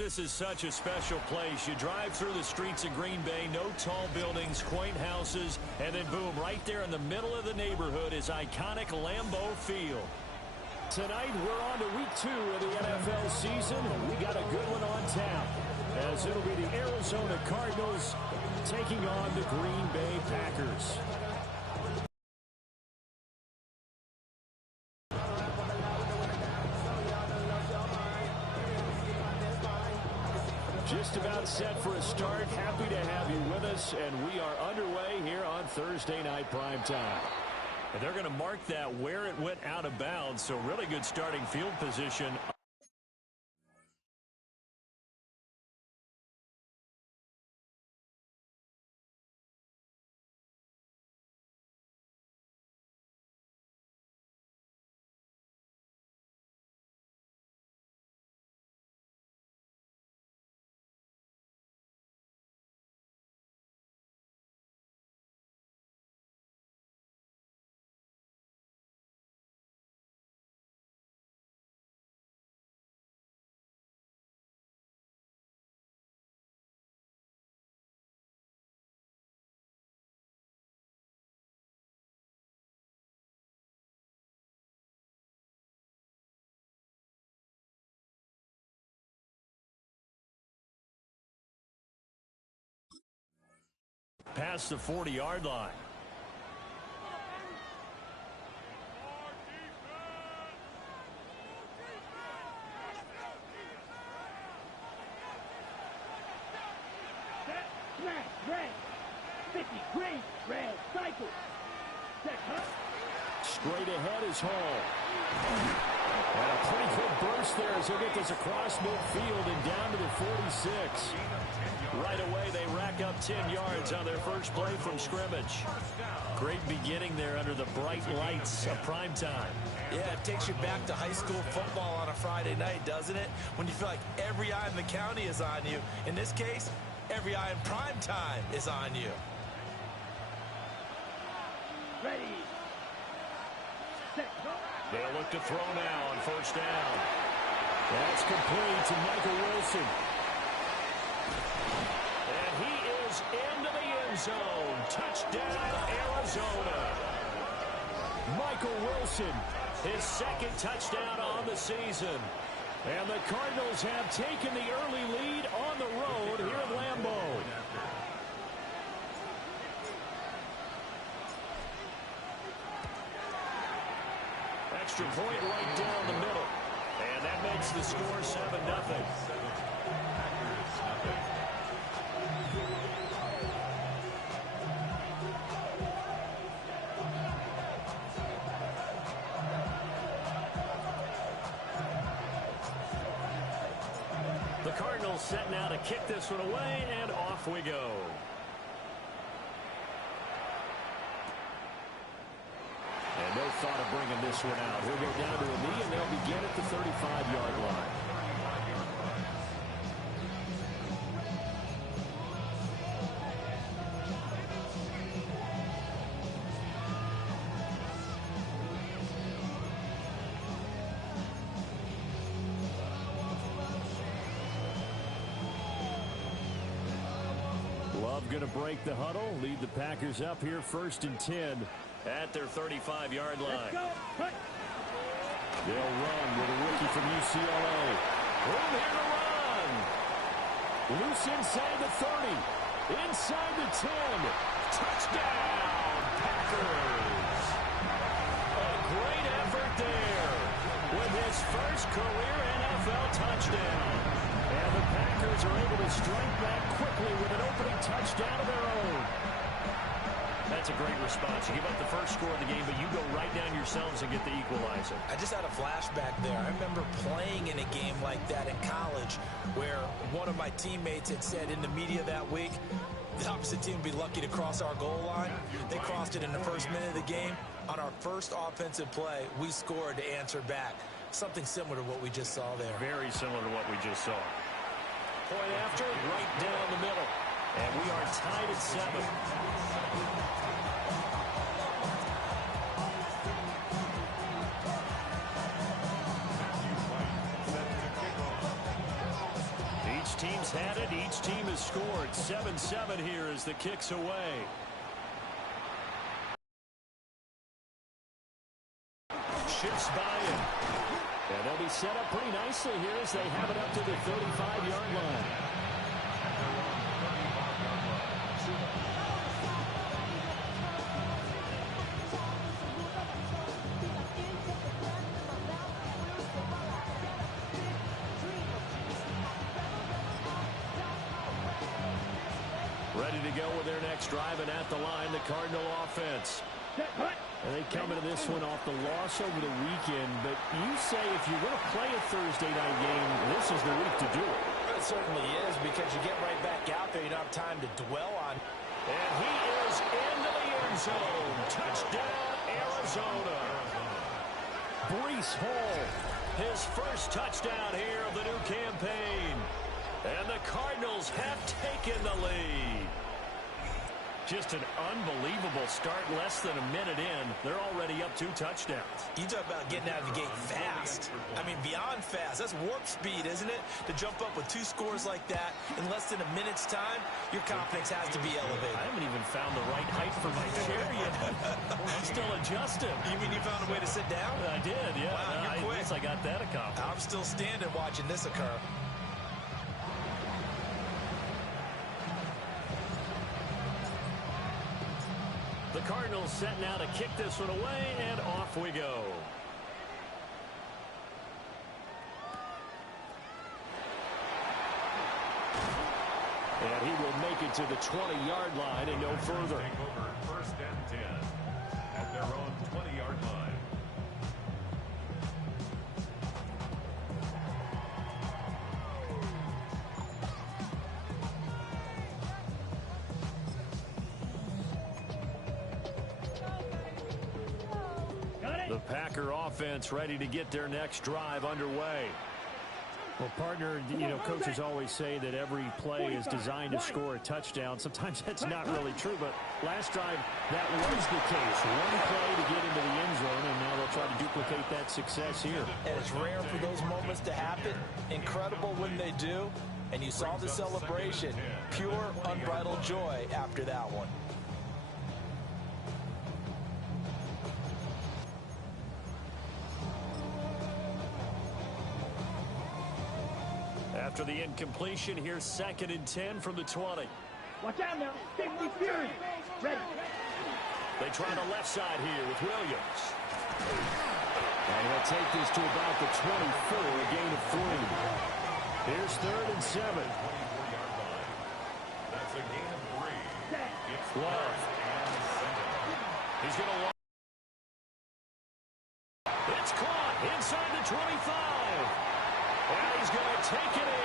This is such a special place. You drive through the streets of Green Bay, no tall buildings, quaint houses, and then boom, right there in the middle of the neighborhood is iconic Lambeau Field. Tonight, we're on to week 2 of the NFL season, and we got a good one on tap, as it'll be the Arizona Cardinals taking on the Green Bay Packers. Just about set for a start. Happy to have you with us, and we are underway here on Thursday Night Primetime. And they're going to mark that where it went out of bounds, so really good starting field position. Past the 40-yard line. Straight ahead is Hall. And a pretty good burst there as he'll get this across midfield and down to the 46. Right away, they rack up 10 yards on their first play from scrimmage. Great beginning there under the bright lights of primetime. Yeah, it takes you back to high school football on a Friday night, doesn't it? When you feel like every eye in the county is on you. In this case, every eye in primetime is on you. Ready. They'll look to throw now on first down. That's complete to Michael Wilson. And he is into the end zone. Touchdown, Arizona. Michael Wilson, his second touchdown on the season. And the Cardinals have taken the early lead on the road here at Lambeau. Extra point right down the middle. And that makes the score 7-0. The Cardinals set now to kick this one away, and off we go. And no thought of bringing this one out. He'll go down to a knee, and they'll begin at the 35-yard line. Love going to break the huddle, lead the Packers up here 1st and 10 at their 35-yard line. They'll run with a rookie from UCLA. Room here to run. Loose inside the 30. Inside the 10. Touchdown, Packers. A great effort there with his first career NFL touchdown. And the Packers are able to strike back quickly with an opening touchdown of their own. That's a great response. You give up the first score of the game, but you go right down yourselves and get the equalizer. I just had a flashback there. I remember playing in a game like that in college where one of my teammates had said in the media that week, the opposite team would be lucky to cross our goal line. They crossed it in the first minute of the game. On our first offensive play, we scored to answer back. Something similar to what we just saw there. Very similar to what we just saw. Point after, right down the middle. And we are tied at 7. team's had it. Each team has scored. 7-7 here as the kick's away. Shifts by him. And they'll be set up pretty nicely here as they have it up to the 35-yard line. Ready to go with their next drive, and at the line, the Cardinal offense. And they come into this one off the loss over the weekend, but you say if you're going to play a Thursday night game, this is the week to do it. It certainly is, because you get right back out there. You don't have time to dwell on. And he is into the end zone. Touchdown, Arizona. Breece Hall, his first touchdown here of the new campaign. And the Cardinals have taken the lead. Just an unbelievable start. Less than a minute in, they're already up 2 touchdowns. You talk about getting out of the gate fast. I mean, beyond fast. That's warp speed, isn't it? To jump up with 2 scores like that in less than a minute's time, your confidence has to be elevated. I haven't even found the right height for my chair yet. I'm still adjusting. You mean you found a way to sit down? I did, yeah. Wow, you're quick. I got that accomplished. I'm still standing watching this occur. The Cardinals set now to kick this one away, and off we go. And he will make it to the 20-yard line and no further. Take over 1st and 10 at their own 20-yard line. The Packer offense ready to get their next drive underway. Well, partner, you know, coaches always say that every play is designed to score a touchdown. Sometimes that's not really true, but last drive, that was the case. One play to get into the end zone, and now they'll try to duplicate that success here. And it's rare for those moments to happen. Incredible when they do. And you saw the celebration. Pure, unbridled joy after that one. After the incompletion, here's 2nd and 10 from the 20. Watch out now. Safety Fury. Ready. They try the left side here with Williams. And he'll take this to about the 24, a gain of 3. Here's 3rd and 7. That's a gain of 3. It's Love. He's going to. It's caught inside the 25. And he's going to take it in.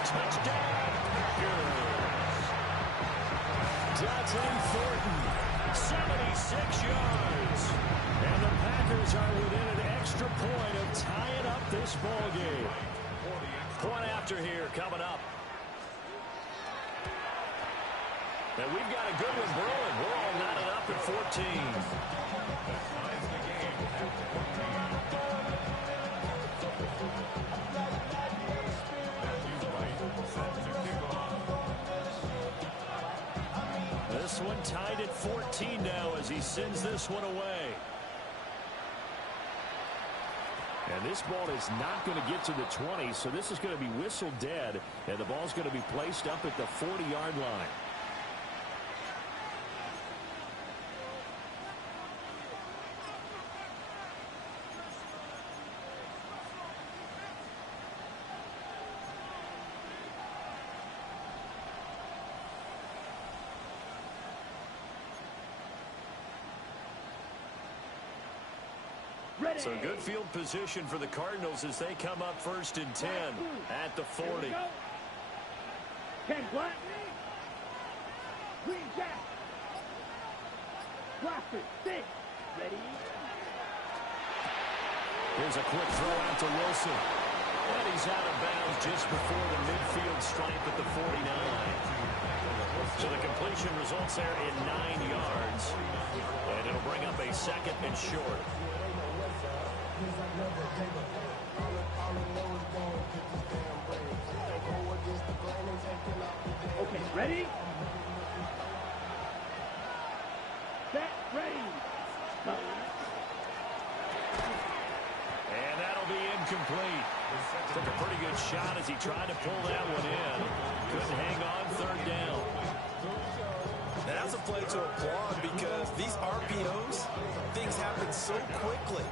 Touchdown, Packers. Dotson Thornton, 76 yards. And the Packers are within an extra point of tying up this ball game. Point after here coming up. And we've got a good one brewing. We're all knotted up at 14. This one tied at 14 now as he sends this one away. And this ball is not going to get to the 20, so this is going to be whistled dead, and the ball's going to be placed up at the 40-yard line. So good field position for the Cardinals as they come up 1st and 10 at the 40. 10 black. Green jack. Blaster. 6. Ready. Here's a quick throw out to Wilson. And he's out of bounds just before the midfield stripe at the 49. So the completion results there in 9 yards. And it'll bring up a 2nd and short. All I know is going to get this damn brain. Go against the grain Ready? Set, ready. Go. And that'll be incomplete. Took a pretty good shot as he tried to pull that one in. Couldn't hang on, third down. Now that's a play to applaud because these RPOs, things happen so quickly.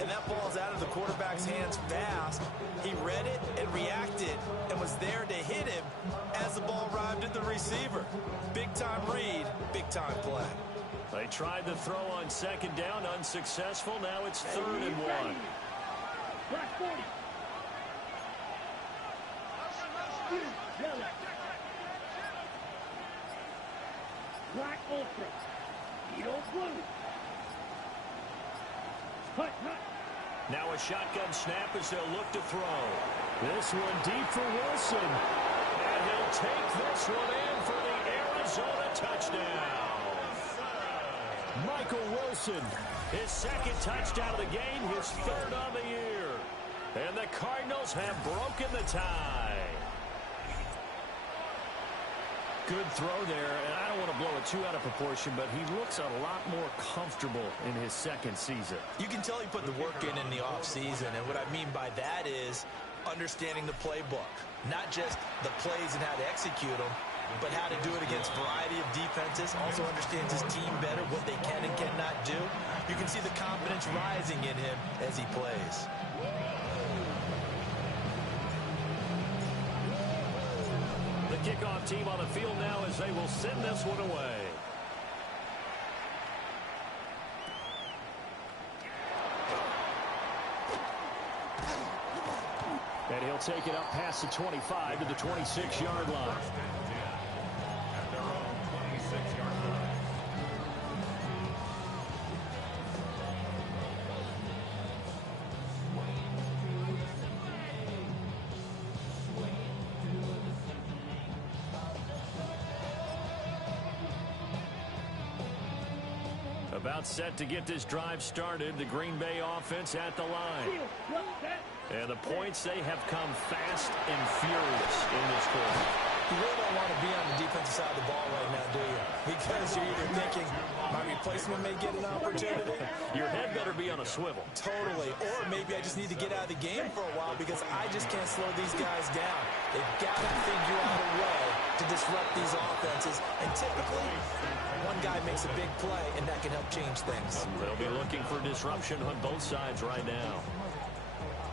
And that ball's out of the quarterback's hands fast. He read it and reacted and was there to hit him as the ball arrived at the receiver. Big time read, big time play. They tried the throw on second down, unsuccessful. Now it's 3rd and 1. Black 40. Yellow. Black ultra. Needle blue. Hut, hut. Now a shotgun snap as they'll look to throw. This one deep for Wilson. And he'll take this one in for the Arizona touchdown. Michael Wilson, his 2nd touchdown of the game, his 3rd on the year. And the Cardinals have broken the tie. Good throw there, and I don't want to blow it too out of proportion, but he looks a lot more comfortable in his 2nd season. You can tell he put the work in the offseason, and what I mean by that is understanding the playbook. Not just the plays and how to execute them, but how to do it against a variety of defenses. Also understands his team better, what they can and cannot do. You can see the confidence rising in him as he plays. The kickoff team on the field now as they will send this one away. And he'll take it up past the 25 to the 26-yard line. At their own 26-yard line. About set to get this drive started. The Green Bay offense at the line. And the points, they have come fast and furious in this quarter. You really don't want to be on the defensive side of the ball right now, do you? Because you're either thinking, my replacement may get an opportunity. Your head better be on a swivel. Totally. Or maybe I just need to get out of the game for a while because I just can't slow these guys down. They've got to figure out a way to disrupt these offenses. And typically, one guy makes a big play, and that can help change things. They'll be looking for disruption on both sides right now.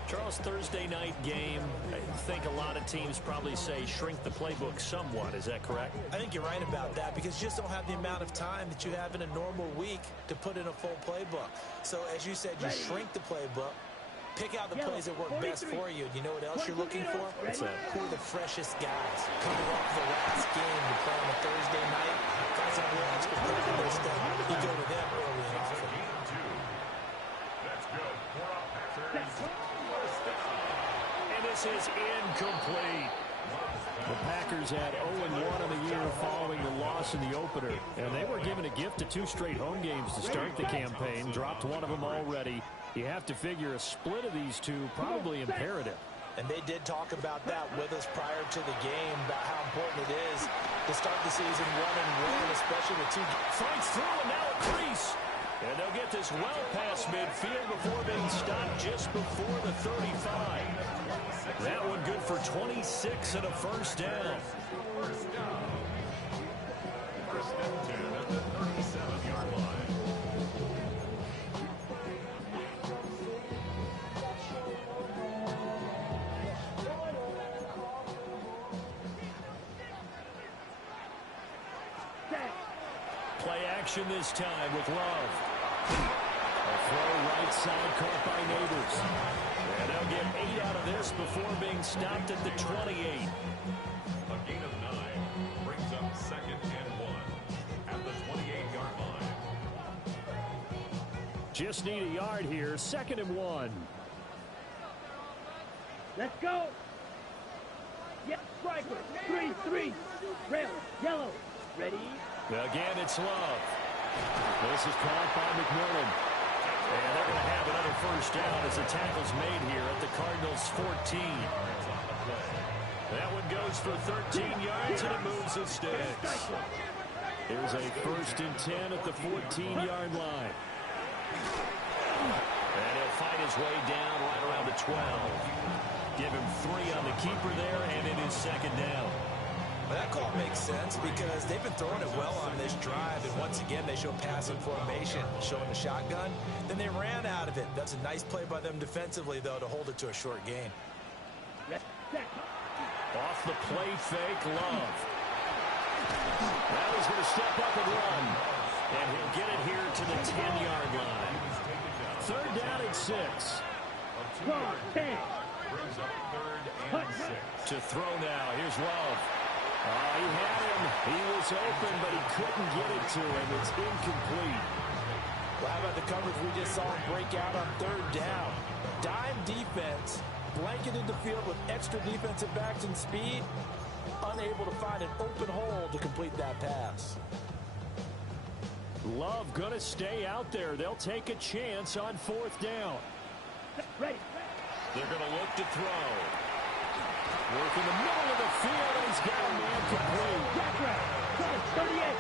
Charles, Thursday night game, I think a lot of teams probably say shrink the playbook somewhat. Is that correct? I think you're right about that because you just don't have the amount of time that you have in a normal week to put in a full playbook. So, as you said, you shrink the playbook, pick out the plays that work best for you. You know what else you're looking for? What's that? Who are the freshest guys coming off the last game to play on a Thursday night? Guys on real expectation of their stuff. You go to them early and often. Let's go. Four up passers. And this is incomplete. The Packers had 0-1 on the year following the loss in the opener. And they were given a gift of 2 straight home games to start the campaign. Dropped one of them already. You have to figure a split of these two probably imperative. And they did talk about that with us prior to the game, about how important it is to start the season 1-1, especially with 2. Fights through and now a crease. And they'll get this well past midfield before being stopped just before the 35. That one good for 26 and a first down. First and 10 at the 37-yard line. Play action this time with Love. A throw right side caught by Neighbors. And they'll get 8 out of this before being stopped at the 28. A gain of 9 brings up 2nd and 1 at the 28-yard line. Just need a yard here. 2nd and 1. Let's go. Yes, striker. 3-3. Red, yellow. Ready? Again, it's Love. This is caught by McMillan. And they're going to have another first down as the tackle's made here at the Cardinals' 14. That one goes goes for 13 yards, and it moves the sticks. Here's a 1st and 10 at the 14-yard line. And he'll fight his way down right around the 12. Give him 3 on the keeper there, and it is 2nd down. Well, that call makes sense because they've been throwing it well on this drive, and once again they show passing formation, showing the shotgun. Then they ran out of it. That's a nice play by them defensively, though, to hold it to a short gain. Off the play fake, Love. Now he's going to step up and run, and he'll get it here to the 10-yard line. 3rd down and 6. Brings up 3rd and 6. To throw now. Here's Love. He had him. He was open, but he couldn't get it to him. It's incomplete. Well, how about the coverage we just saw him break out on 3rd down? Dime defense, blanketed the field with extra defensive backs and speed, unable to find an open hole to complete that pass. Love going to stay out there. They'll take a chance on 4th down. They're going to look to throw. Work in the middle of the field, and he's got a man complete. 38.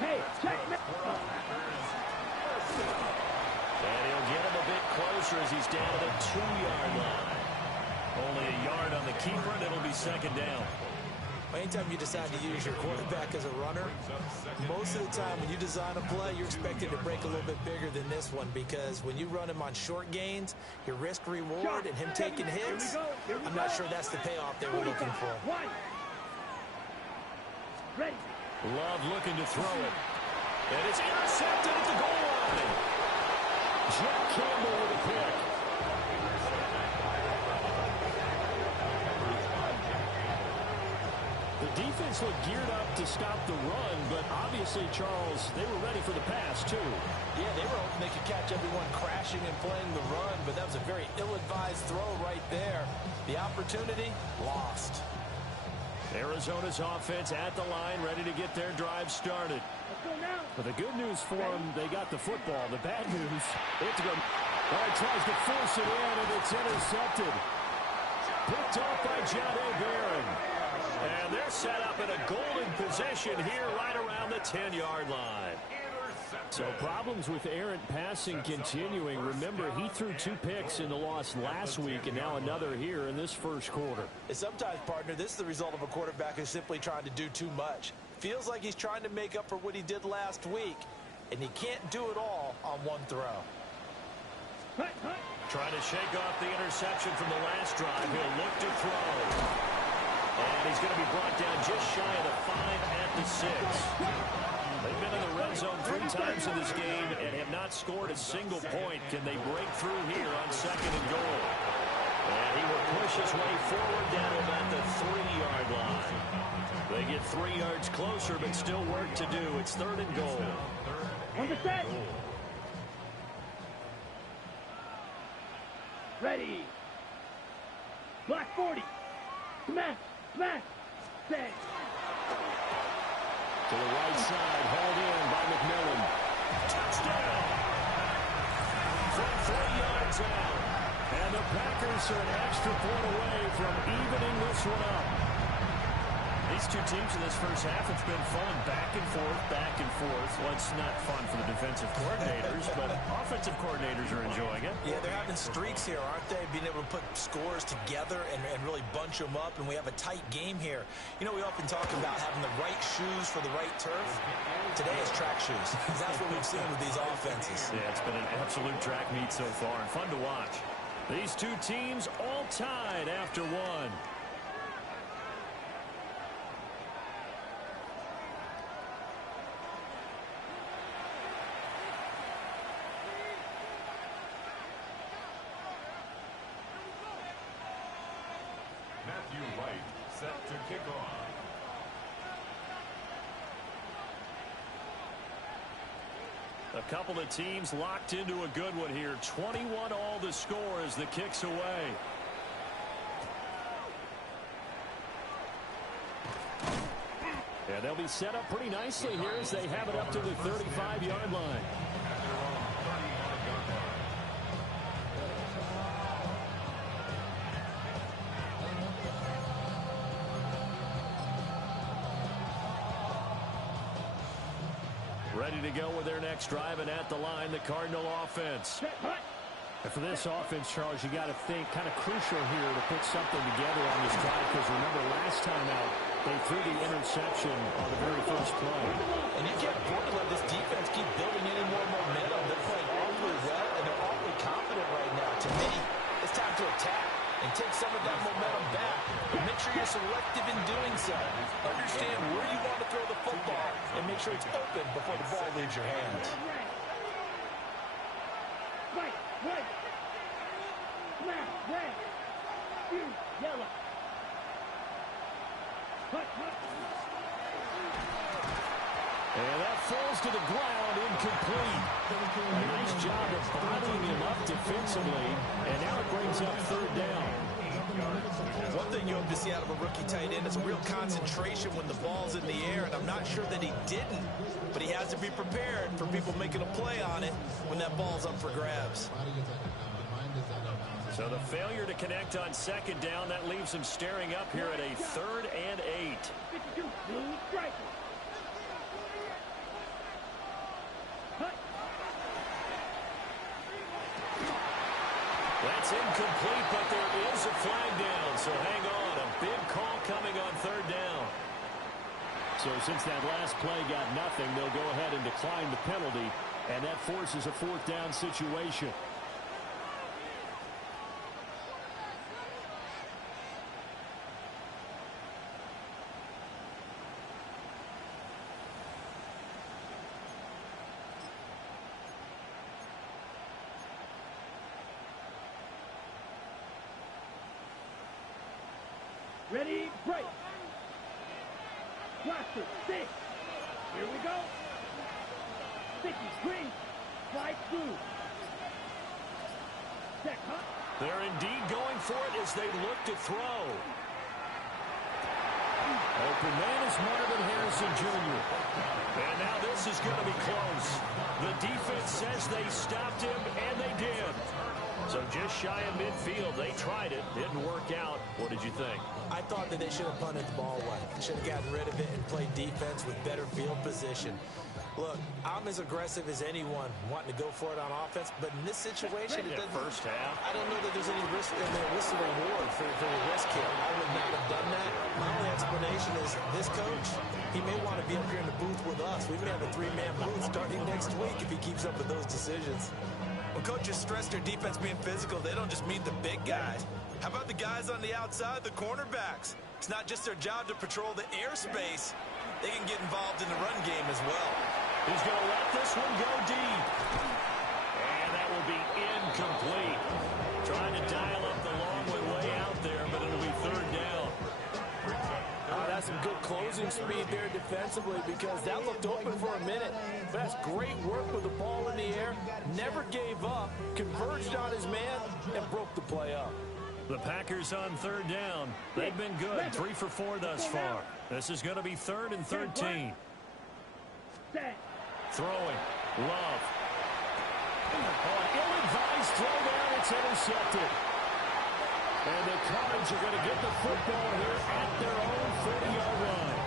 Hey, check. And he'll get him a bit closer as he's down to the 2-yard line. Only a yard on the keeper, and it'll be 2nd down. Anytime you decide to use your quarterback as a runner, most of the time when you design a play, you're expected to break a little bit bigger than this one, because when you run him on short gains, your risk reward and him taking hits, I'm not sure that's the payoff they were looking for. Love looking to throw it. And it's intercepted at the goal line. Jack Campbell with a pick. The defense looked geared up to stop the run, but obviously, Charles, they were ready for the pass, too. Yeah, they were hoping they could catch everyone crashing and playing the run, but that was a very ill-advised throw right there. The opportunity, lost. Arizona's offense at the line, ready to get their drive started. But the good news for them, they got the football. The bad news, they have to go. Tries to force it in, and it's intercepted. Picked off by John A. Barron. And they're set up in a golden position here right around the 10-yard line. So problems with errant passing continuing. Remember, he threw 2 picks in the loss last week, and now another here in this first quarter. And sometimes, partner, this is the result of a quarterback who's simply trying to do too much. Feels like he's trying to make up for what he did last week, and he can't do it all on one throw. Trying to shake off the interception from the last drive. He'll look to throw. And he's going to be brought down just shy of the 5 at the 6. They've been in the red zone 3 times in this game and have not scored a single point. Can they break through here on 2nd and goal? And he will push his way forward down to about the 3-yard line. They get 3 yards closer, but still work to do. It's 3rd and goal. On the set. Ready. Black 40. Smash. Smash. Set. To the right side, hauled in by McMillan. Touchdown! From 3 yards out. And the Packers are an extra point away from evening this one up. These two teams in this first half, it's been fun. Back and forth, back and forth. Well, it's not fun for the defensive coordinators, but offensive coordinators are enjoying it. Yeah, they're having streaks here, aren't they? Being able to put scores together and really bunch them up, and we have a tight game here. You know, we often talk about having the right shoes for the right turf. Today is track shoes. That's what we've seen with these offenses. Yeah, it's been an absolute track meet so far, and fun to watch. These two teams all tied after one. Matthew Wright set to kick off. A couple of teams locked into a good one here. 21 all the score as the kick's away. And they'll be set up pretty nicely here as they have it up to the 35-yard line. Ready to go with their next drive, and at the line, the Cardinal offense. And for this offense, Charles, you got to think kind of crucial here to put something together on this drive, because remember last time out, they threw the interception on the very first play. And you can't afford to let this defense keep building any more momentum. They're playing awfully well, and they're awfully confident right now. To me, it's time to attack and take some of that momentum back. But make sure you're selective in doing so. Understand where you want to throw the football, and make sure it's open before the ball leaves your hands. Right, right. Smash, red. Yellow. Hut, hut. And that falls to the ground, incomplete. A nice job of bottling him up defensively, and now it brings up third down. One thing you hope to see out of a rookie tight end is a real concentration when the ball's in the air, and I'm not sure that he didn't, but he has to be prepared for people making a play on it when that ball's up for grabs. So the failure to connect on second down, that leaves him staring up here at a 3rd and 8. 52, blue striker. That's incomplete, but there is a flag down, so hang on. A big call coming on 3rd down. So since that last play got nothing, they'll go ahead and decline the penalty, and that forces a 4th down situation. Ready, break. Blaster, 6. Here we go. Sticky, green. Slide through. Check, huh? They're indeed going for it as they look to throw. Open man is Marvin Harrison Jr. And now this is going to be close. The defense says they stopped him, and they did. So just shy of midfield. They tried it. Didn't work out. What did you think? I thought that they should have punted the ball away. Should have gotten rid of it and played defense with better field position. Look, I'm as aggressive as anyone wanting to go for it on offense, but in this situation, it doesn't. First half. I don't know that there's any risk in the risk reward for the risk here. I would not have done that. My only explanation is this coach, he may want to be up here in the booth with us. We may have a 3-man booth starting next week if he keeps up with those decisions. When coaches stress their defense being physical, they don't just mean the big guys. How about the guys on the outside, the cornerbacks? It's not just their job to patrol the airspace. They can get involved in the run game as well. He's going to let this one go deep. And that will be incomplete. Trying to dial up the long one way out there, but it'll be 3rd down. That's some good closing speed there defensively, because that looked open for a minute. But that's great work with the ball in the air. Never gave up, converged on his man, and broke the play up. The Packers on 3rd down. They've been good, 3 for 4 thus far. This is going to be 3rd and 13. Throwing. Love. Oh, an ill-advised throw down. It's intercepted. And the Cards are going to get the football here at their own 40-yard line.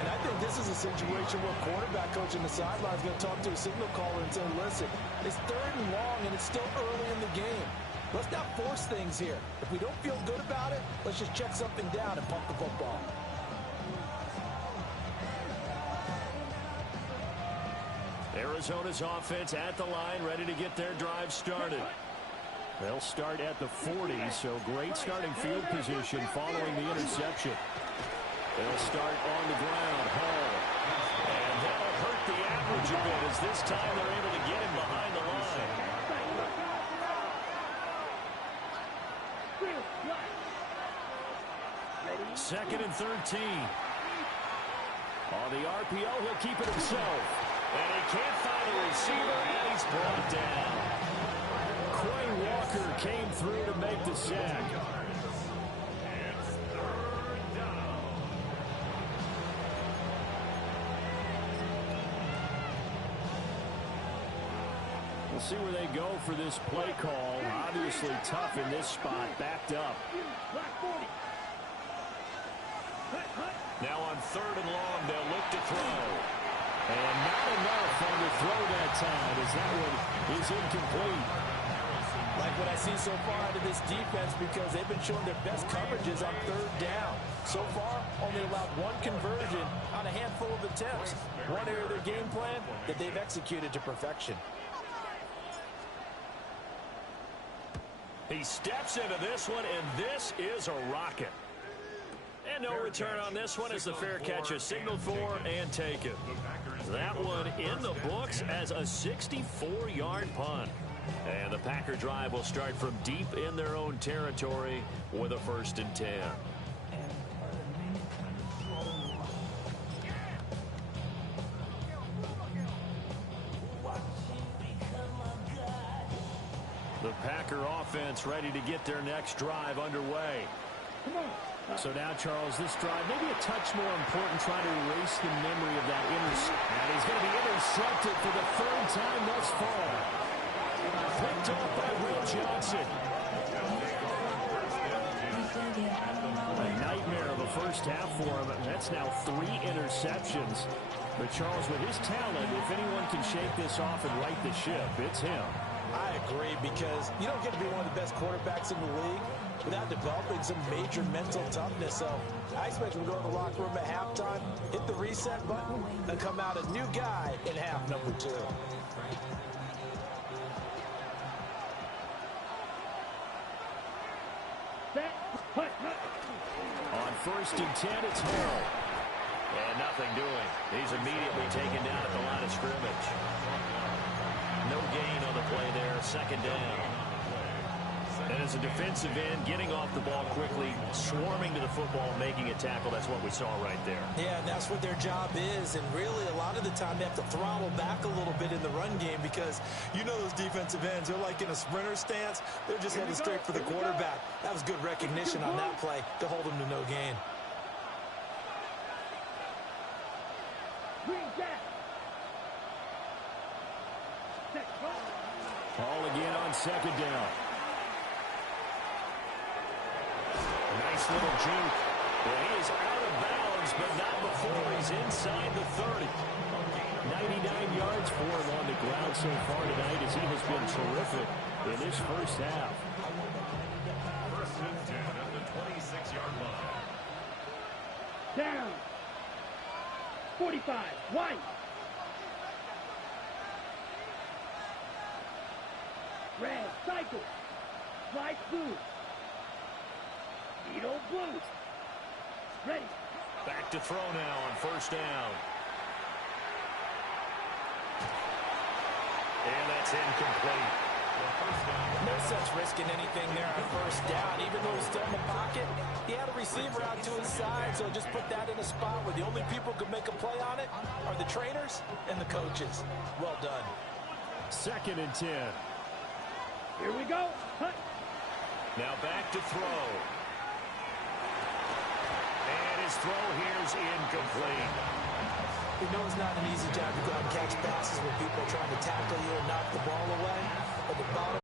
And I think this is a situation where quarterback coach on the sideline is going to talk to a signal caller and say, listen, it's 3rd and long and it's still early in the game. Let's not force things here. If we don't feel good about it, let's just check something down and pump the football. Arizona's offense at the line, ready to get their drive started. They'll start at the 40, so great starting field position following the interception. They'll start on the ground. Hall. And that'll hurt the average a bit, as this time they're able to get him behind the line. Second and 13. On the RPO, he'll keep it himself. And he can't find a receiver, and he's brought down. Quay Walker came through to make the sack. We'll see where they go for this play call. Obviously tough in this spot, backed up. Now on 3rd and long, they'll look to throw. And not enough on the throw that time, as that one is incomplete. Like what I see so far out of this defense, because they've been showing their best coverages on 3rd down. So far, only allowed 1 conversion on a handful of attempts. One area of their game plan that they've executed to perfection. He steps into this one, and this is a rocket. And no return on this one as the fair catch is signaled for and taken. That one in the books as a 64-yard punt. And the Packer drive will start from deep in their own territory with a 1st and 10. The Packer offense ready to get their next drive underway. So now, Charles, this drive maybe a touch more important, trying to erase the memory of that interception. And he's going to be intercepted for the 3rd time thus far. Picked off by Will Johnson. A nightmare of a first half for him. That's now 3 interceptions. But Charles, with his talent, if anyone can shake this off and right the ship, it's him. I agree, because you don't get to be one of the best quarterbacks in the league without developing some major mental toughness. So I expect we'll go in the locker room at halftime, hit the reset button, and come out a new guy in half number 2. On 1st and 10, it's Hall. And nothing doing. He's immediately taken down at the line of scrimmage. No gain on the play there, 2nd down. And as a defensive end, getting off the ball quickly, swarming to the football, making a tackle, that's what we saw right there. Yeah, and that's what their job is. And really, a lot of the time, they have to throttle back a little bit in the run game, because you know those defensive ends, they're like in a sprinter stance. They're just heading straight for the quarterback. That was good recognition on that play to hold him to no gain. Ball again on 2nd down. Nice little juke. Well, he is out of bounds, but not before he's inside the 30. 99 yards for him on the ground so far tonight, as he has been terrific in this first half. 1st and 10 at the 26-yard line. Down. 45. White. Red. Cycle. Slide blue. Needle blue. Ready. Back to throw now on 1st down. And that's incomplete. No sense risking anything there on 1st down. Even though he's still in the pocket, he had a receiver out to his side, so just put that in a spot where the only people who can make a play on it are the trainers and the coaches. Well done. 2nd and 10. Here we go. Hunt. Now back to throw. And his throw here's incomplete. We know it's not an easy job to go out and catch passes when people are trying to tackle you and knock the ball away. But the bottom